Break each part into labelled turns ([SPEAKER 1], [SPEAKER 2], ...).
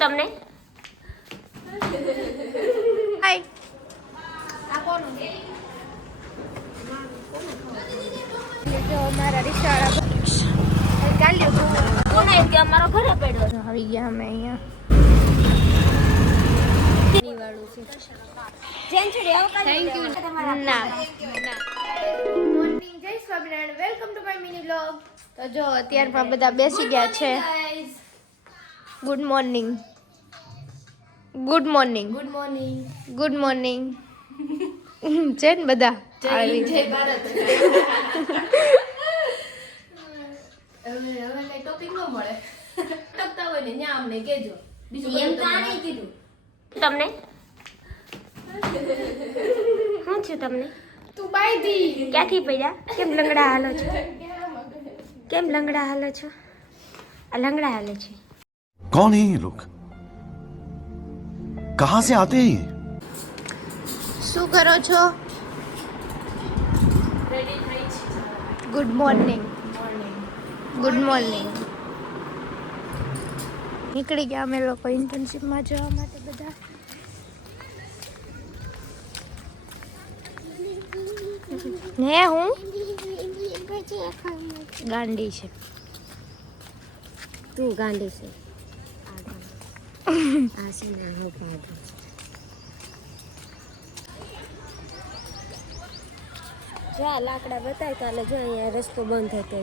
[SPEAKER 1] તમને?
[SPEAKER 2] હાય જો અમારા રિક્ષાવાળા ચાલ્યો
[SPEAKER 1] કોને કે અમારો ઘરે પડ્યો
[SPEAKER 2] આવી ગયા અમે અહીંયા. Welcome to my mini blog તો જો અત્યારમાં બધા બેસી ગયા છે. Good morning good morning
[SPEAKER 3] good morning
[SPEAKER 2] good morning છે ને બધા. આવી
[SPEAKER 3] જય ભારત. હવે હવે કઈ ટોપિક ન મળે. ટકતા હોય ને ત્યાં અમને કહેજો. બીજું
[SPEAKER 1] એમ તો આ નહીં કીધું. તમને? શું થયું તમને?
[SPEAKER 3] તું બાયધી
[SPEAKER 1] ક્યાંથી પડ્યા? કેમ લંગડા હાલો છો? કેમ લંગડા હાલો છો? આ લંગડા હાલે છે.
[SPEAKER 4] कौन है ये लोग कहां से आते हैं ये
[SPEAKER 2] શું કરો છો
[SPEAKER 3] રેડી થઈ છે
[SPEAKER 2] good morning
[SPEAKER 3] morning
[SPEAKER 2] good morning નીકળી ગયા અમે લોકો ઇન્ટર્નશીપમાં જવા માટે બધા ને હું ગાંડી છે
[SPEAKER 1] તું ગાંડી છે આ છે ને ગાંડી જો આ લાકડા બતાય કાલે જો અહીંયા રસ્તો બંધ હતો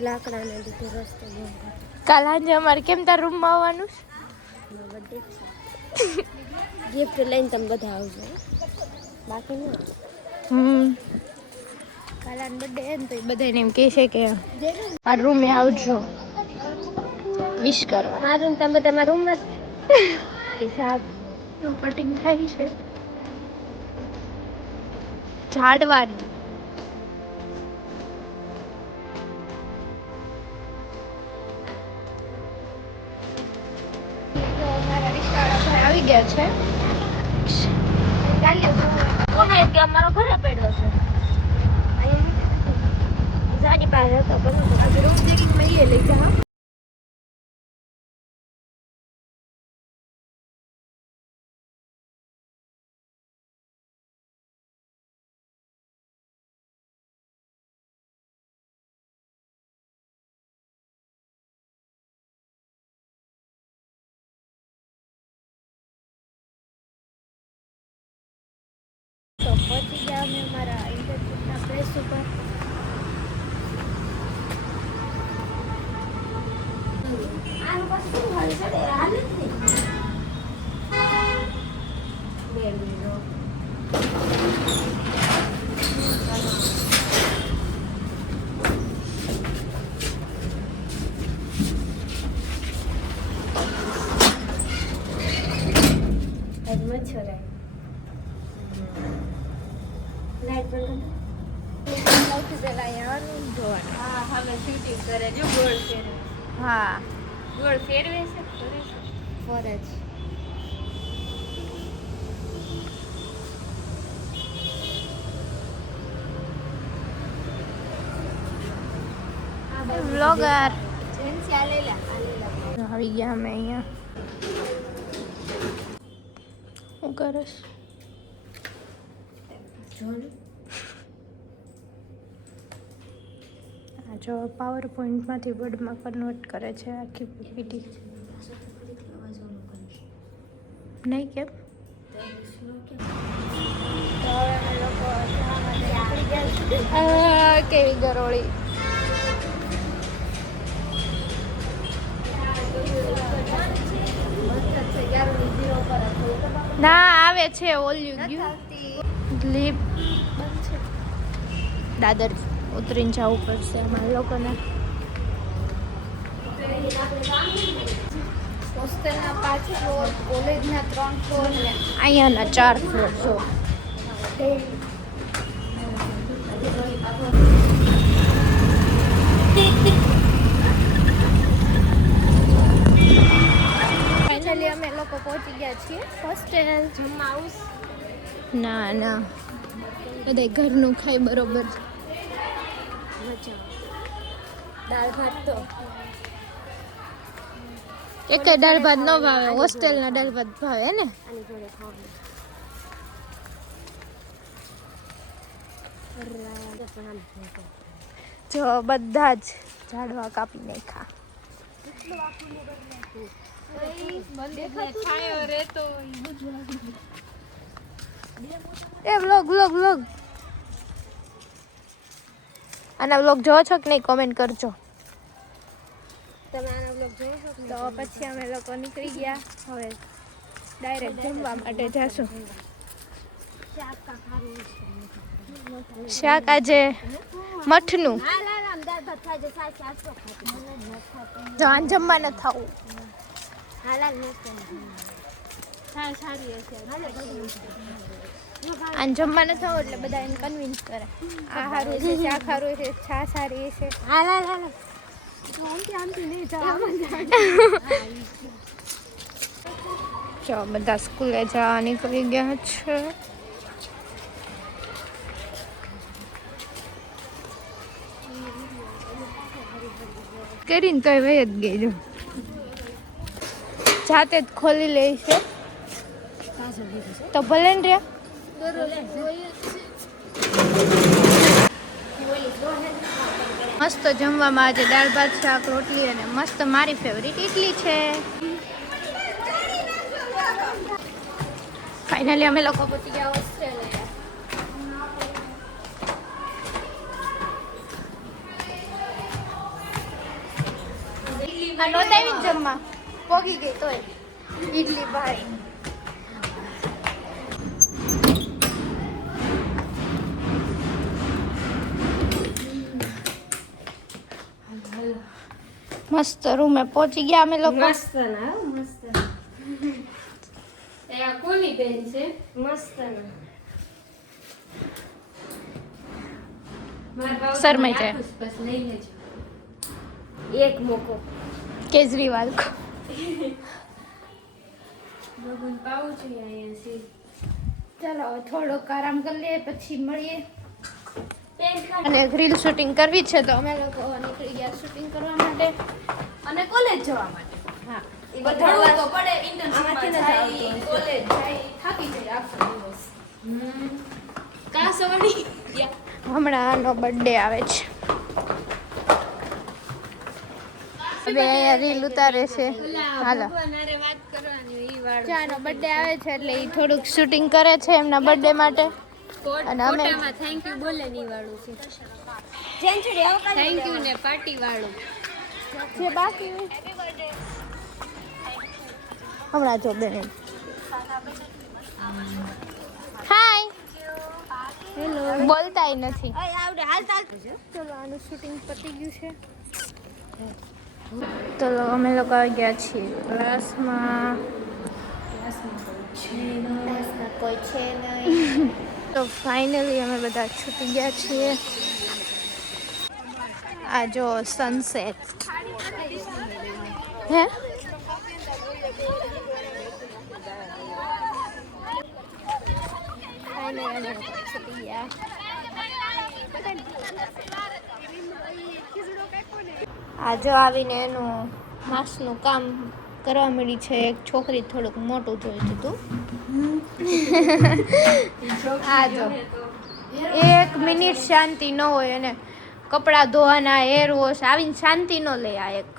[SPEAKER 1] લાકડાને લીધે રસ્તો બંધ હતો.
[SPEAKER 2] કાલ સાંજે અમારે કેમ તાર રૂમમાં આવવાનું
[SPEAKER 1] ગિફ્ટ લઈને તમે બધા આવજો બાકી ના
[SPEAKER 2] હમ. કાલાન બર્થડે એમ તો બધાને એમ કહે છે કે આ રૂમે આવજો. વિશ કરવા
[SPEAKER 1] મારું તમે તમારા રૂમમાં
[SPEAKER 2] હિસાબ. કટિંગ થાય છે. ઝાડવાની. તો આવી ગયા છે.
[SPEAKER 1] અમારો ઘરે પડ્યો છે? પાસે હતો પણ
[SPEAKER 2] રૂમ લઈ જા પહોંચી ગયા અમે અમારા ઇન્ટરશીપના પ્લેસ ઉપર.
[SPEAKER 1] આ એ હાલે જ નહીં બે મિનિટ આજ મચ્છર લાઈટ બંધ
[SPEAKER 3] હા હવે શૂટિંગ કરે જો ગોળ ફેરવે.
[SPEAKER 2] હા.
[SPEAKER 3] ગોળ ફેરવે છે? આલેલા આલેલા.
[SPEAKER 2] આવી ગયા અમે અહીંયા. શું કરસ? આ જો પાવર પોઈન્ટમાંથી વર્ડમાં કન્વર્ટ કરે છે આખી પીપીટી. નહીં કેમ ગયા કેવી ગરોળી. ના આવે છે ઓલ ગયું. લીપ. દાદર. ઉતરીને જવું પડશે અમારા લોકોને.
[SPEAKER 3] હોસ્ટેલના પાંચ ફ્લોર કોલેજના ત્રણ ફ્લોર ને
[SPEAKER 2] અહીંયાના ચાર ફ્લોર છો ફાઇનલી અમે લોકો પહોંચી ગયા છીએ. હોસ્ટેલ
[SPEAKER 1] જમવા આવું
[SPEAKER 2] ના ના. બધા ઘરનું ખાય બરોબર.
[SPEAKER 1] મજા દાળ ભાત તો.
[SPEAKER 2] એકે દાળ ભાત ન ભાવે હોસ્ટેલના દાળ ભાત ભાવે ને?
[SPEAKER 1] જો
[SPEAKER 2] બધા જ ઝાડવા કાપી નાખ્યા. એ વ્લોગ વ્લોગ વ્લોગ. આના બ્લોગ જોવો છો કે નહીં કોમેન્ટ કરજો.
[SPEAKER 1] તમે આનો બ્લોગ જોયો છો
[SPEAKER 2] તો પછી અમે લોકો નીકળી ગયા. હવે ડાયરેક્ટ જમવા માટે જશું.
[SPEAKER 1] શાક કા ખારું
[SPEAKER 2] શાક આજે મઠનું જાન જમવા ન થવું.
[SPEAKER 1] હા લાલ જમવાનું હાલે
[SPEAKER 2] થવું એટલે બધા એને કન્વિન્સ કરે. આ સારું છે શાક સારું છે છા. સારી છે
[SPEAKER 1] હા લા લા લા
[SPEAKER 2] જો બધા સ્કૂલે જવા નીકળી ગયા છે. કરીને તો વહી જ ગઈ જો. જાતે જ ખોલી લે છે. તો ભલે ને રે. મસ્ત જમવામાં આજે દાળ, ભાત, શાક, રોટલી અને મસ્ત મારી ફેવરિટ ઇડલી છે. ફાઇનલી અમે લોકો પહોંચી ગયા ઓસ્ટ્રેલિયા નોતા જમવા. પોગી ગઈ તોય. ઇડલી ભાઈ. મસ્ત રૂમે પહોંચી ગયા અમે લોકો
[SPEAKER 1] મસ્ત ના હો, મસ્ત
[SPEAKER 3] એ આ કોની બેન છે
[SPEAKER 1] મસ્ત ના
[SPEAKER 3] મારા બાબુ
[SPEAKER 2] શરમાઈ જાય.
[SPEAKER 3] રાખું છું, બસ લઈ લેજો
[SPEAKER 1] એક મોકો
[SPEAKER 2] કેજરીવાલ કો
[SPEAKER 3] બબન પાવું છું અહીંયા છે
[SPEAKER 2] ચાલો હવે થોડોક આરામ કરી લઈએ પછી મળીએ અને રીલ શૂટિંગ કરવી છે તો અમે લોકો નીકળી ગયા શૂટિંગ કરવા માટે
[SPEAKER 3] અને કોલેજ જવા માટે.
[SPEAKER 2] હા.
[SPEAKER 3] એ તો પડે ઇન્ટર્નશિપમાં જાય કોલેજ જાય થાકી જાય આખો દિવસ. કા સવાણી
[SPEAKER 2] હમણાં આનો બર્થડે આવે છે. રીલ ઉતારે છે. હાલો. ચાનો બર્થડે આવે છે એટલે એ થોડુંક શૂટિંગ કરે છે એમના બર્થડે માટે. અને અમે
[SPEAKER 1] થેન્ક યુ બોલે વાળું છે. સેન્ચુરી થેન્ક યુ ને પાર્ટી વાળું
[SPEAKER 2] જે બાકી હમણાં જો બેન હાય હેલો બોલતાય નથી.
[SPEAKER 1] આવડે હાલ ચાલ.
[SPEAKER 2] આનું શૂટિંગ પતી ગયું છે. ચલો અમે લોકો આવી ગયા છીએ. ક્લાસમાં
[SPEAKER 1] કોઈ છે નહીં.
[SPEAKER 2] તો ફાઇનલી અમે બધા છૂટી ગયા છીએ. આ જો સનસેટ હે? આ જો આવીને એનું માસનું કામ કરવા મળી છે. એક છોકરી થોડુંક મોટું જોઈતું હતું. આ જો. એક મિનિટ શાંતિ ન હોય અને કપડાં ધોવાના હેર વોશ આવીને શાંતિ ન લે આ એક.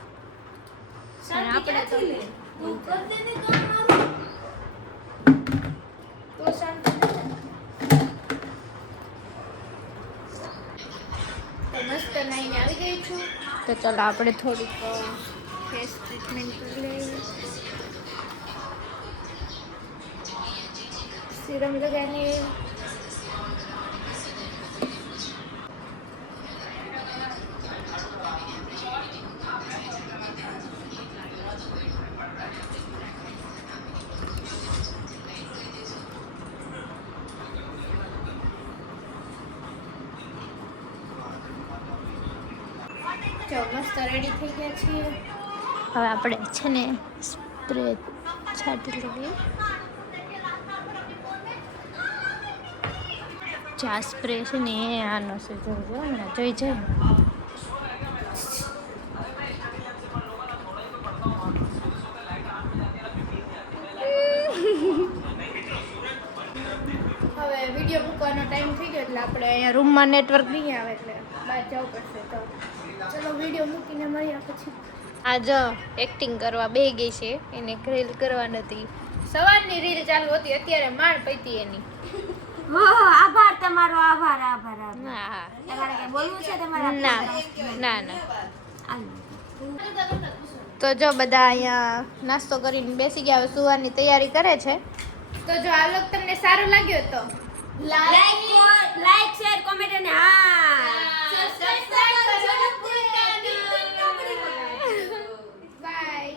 [SPEAKER 2] આપણે તો તો તો મસ્ત નાઈને આવી ગઈ છું. તો ચાલો આપણે થોડીક ફેસ ટ્રીટમેન્ટ કરી લઈએ. સિરમ લગાવીને જો મસ્ત રેડી થઈ ગયા છીએ હવે આપણે છે ને સ્પ્રે છાંટી લઈએ ચા સ્પ્રે છે ને એ આનો છે. જોજો હમણાં જોઈ જાય હવે વીડિયો મૂકવાનો ટાઈમ થઈ ગયો એટલે આપણે અહીંયા રૂમમાં નેટવર્ક નહીં આવે એટલે બહાર જવું પડશે. તો ચલો વીડિયો મૂકીને મળ્યા પછી. આ જો એક્ટિંગ કરવા બે ગઈ છે. એને ગ્રીલ કરવા નથી. સવારની રીલ ચાલુ હતી અત્યારે માણ પૈતી એની.
[SPEAKER 1] આભાર તમારો આભાર આભાર
[SPEAKER 2] ના.
[SPEAKER 1] તમારે બોલવું છે તમારા
[SPEAKER 2] ના ના ના તો જો બધા અહીંયા નાસ્તો કરીને બેસી ગયા હવે સુવાની તૈયારી કરે છે. તો જો આ લોક તમને સારું લાગ્યો તો?
[SPEAKER 1] લાઈક લાઈક શેર કોમેન્ટ અને હા. સબસ્ક્રાઇબ કરવાનું બાય